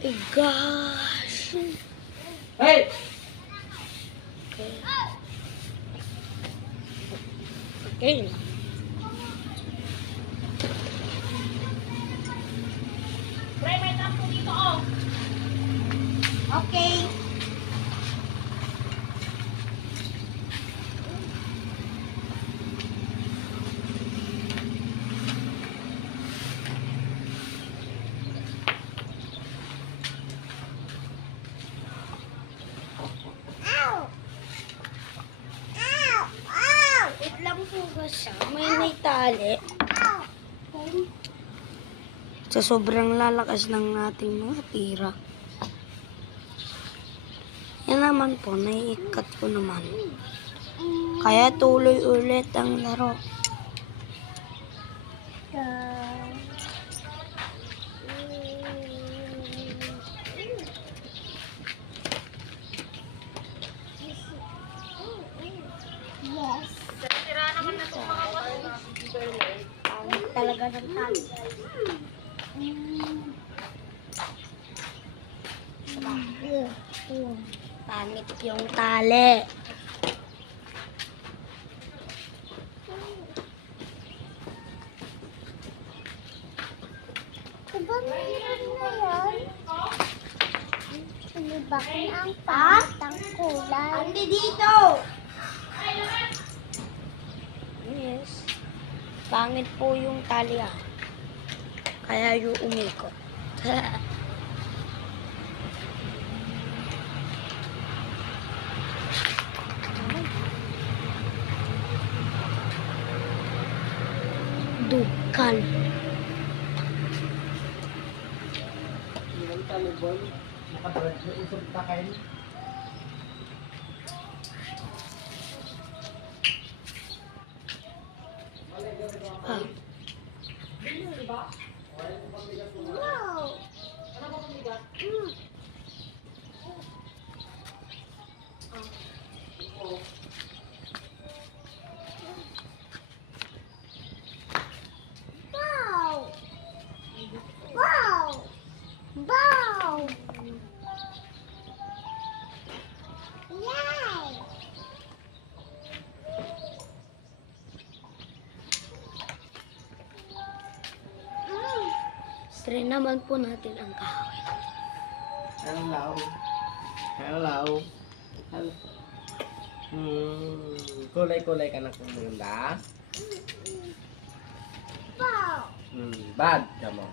Oh gosh. Hey! Okay. Okay. Pre, may tampo dito, oh. Okay. Wait lang po kasi may tali. Sa sobrang lalakas ng ating mga tira. Yan naman po, naiikat ko naman. Kaya tuloy ulit ang laro. Yes. Sira naman na itong mga wato. Ang talaga ng tali. Pangit yung tali. Diba meron na yan? Sinibak na ang pangitang kulay. Andi dito! Yes. Pangit po yung tali ah. Kaya yung umikot. Dukal. Ilang talibol. Nakadrag na usap na kayo. Ah. Wow! Wow! Wow! Wow! Yay! Try naman po natin ang kahoy. Hello. Hello. Hello. Kulay-kulay ka na kung maganda. Wow! Bad ka mo.